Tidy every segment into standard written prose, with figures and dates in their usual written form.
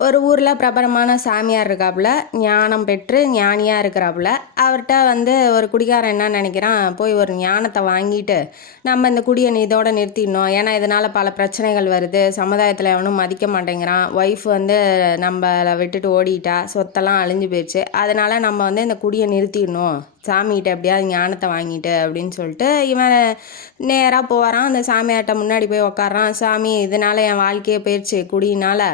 ஒரு ஊரில் பிரபலமான சாமியார் இருக்காப்புல, ஞானம் பெற்று ஞானியாக இருக்கிறாப்புல. அவர்கிட்ட ஒரு குடிகாரன் என்ன நினைக்கிறான், போய் ஒரு ஞானத்தை வாங்கிட்டு நம்ம இந்த குடியை இதோட நிறுத்திடணும். ஏன்னா இதனால் பல பிரச்சனைகள் வருது, சமுதாயத்தில் எவனும் மதிக்க மாட்டேங்கிறான், ஒய்ஃப் நம்மளை விட்டுட்டு ஓடிட்டா, சொத்தெல்லாம் அழிஞ்சு போயிடுச்சு, அதனால் நம்ம இந்த குடியை நிறுத்திடணும், சாமிகிட்ட எப்படியாவது ஞானத்தை வாங்கிட்டு அப்படின்னு சொல்லிட்டு இவன் நேராக போகிறான். அந்த சாமியார்கிட்ட முன்னாடி போய் உக்காடுறான். சாமி, இதனால் என் வாழ்க்கையே போயிடுச்சு, குடியினால்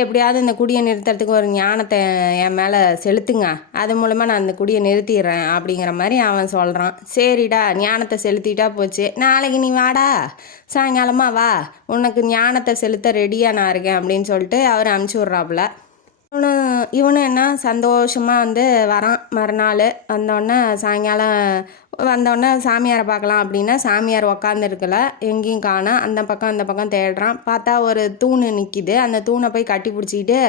எப்படியாவது இந்த குடியை நிறுத்துறதுக்கு ஒரு ஞானத்தை என் மேலே செலுத்துங்க, அது மூலமாக நான் இந்த குடியை நிறுத்திடுறேன் அப்படிங்கிற மாதிரி அவன் சொல்கிறான். சரிடா, ஞானத்தை செலுத்திட்டா போச்சு, நாளைக்கு நீ வாடா, சாயங்காலமா வா, உனக்கு ஞானத்தை செலுத்த ரெடியாக நான் இருக்கேன் அப்படின்னு சொல்லிட்டு அவர் அனுப்பிச்சி விட்றாப்புல. இவனும் என்ன சந்தோஷமாக வரான். மறுநாள் வந்தோடனே சாயங்காலம் வந்தோடனே சாமியாரை பார்க்கலாம் அப்படின்னா சாமியார் உக்காந்துருக்கல, எங்கேயும் காணோம். அந்த பக்கம் தேடுறான். பார்த்தா ஒரு தூண் நிற்கிது. அந்த தூணை போய் கட்டி பிடிச்சிக்கிட்டு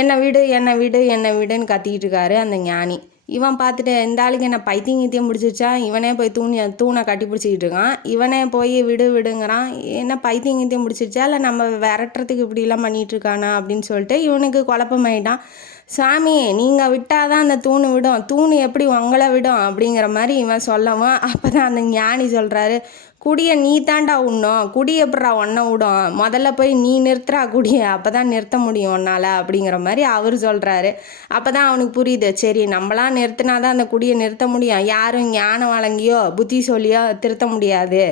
என்னை விடு என்னை விடு என்னை விடுன்னு கத்திக்கிட்டு இருக்காரு அந்த ஞானி. இவன் பார்த்துட்டு, இந்த ஆளுக்கு என்ன பைத்தியம் முடிச்சிருச்சா, இவனே போய் தூணை கட்டி பிடிச்சிக்கிட்டு இருக்கான். இவனே போய் விடு விடுங்கிறான். என்ன பைத்தியம் முடிச்சிருச்சா இல்லை நம்ம விரட்டுறதுக்கு இப்படிலாம் பண்ணிகிட்டு இருக்கானா அப்படின்னு சொல்லிட்டு இவனுக்கு குழப்பமாயிட்டான். சாமி, நீங்கள் விட்டாதான் அந்த தூண் விடும், தூண் எப்படி உங்களை விடும் அப்படிங்கிற மாதிரி இவன் சொல்லவும், அப்போ தான் அந்த ஞானி சொல்கிறாரு, குடியை நீ தாண்டா உண்ணும், குடி எப்படா ஒன்றை விடும், முதல்ல போய் நீ நிறுத்துறா குடியை, அப்போ தான் நிறுத்த முடியும் உன்னால் அப்படிங்கிற மாதிரி அவர் சொல்கிறாரு. அப்போ தான் அவனுக்கு புரியுது, சரி நம்மளாம் நிறுத்தினா தான் அந்த குடியை நிறுத்த முடியும், யாரும் ஞானம் வழங்கியோ புத்தி சொல்லியோ திருத்த முடியாது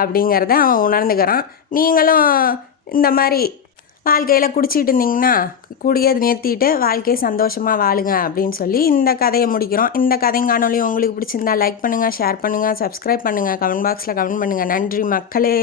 அப்படிங்கிறத அவன் உணர்ந்துக்கிறான். நீங்களும் இந்த மாதிரி வாழ்க்கையில் குடிச்சிட்டு இருந்தீங்கன்னா குடியை நிறுத்திட்டு வாழ்க்கையை சந்தோஷமாக வாழுங்க அப்படின்னு சொல்லி இந்த கதையை முடிக்கிறோம். இந்த கதை காணொலி உங்களுக்கு பிடிச்சிருந்தா லைக் பண்ணுங்கள், ஷேர் பண்ணுங்கள், சப்ஸ்கிரைப் பண்ணுங்கள், கமெண்ட் பாக்ஸில் கமெண்ட் பண்ணுங்கள். நன்றி மக்களே.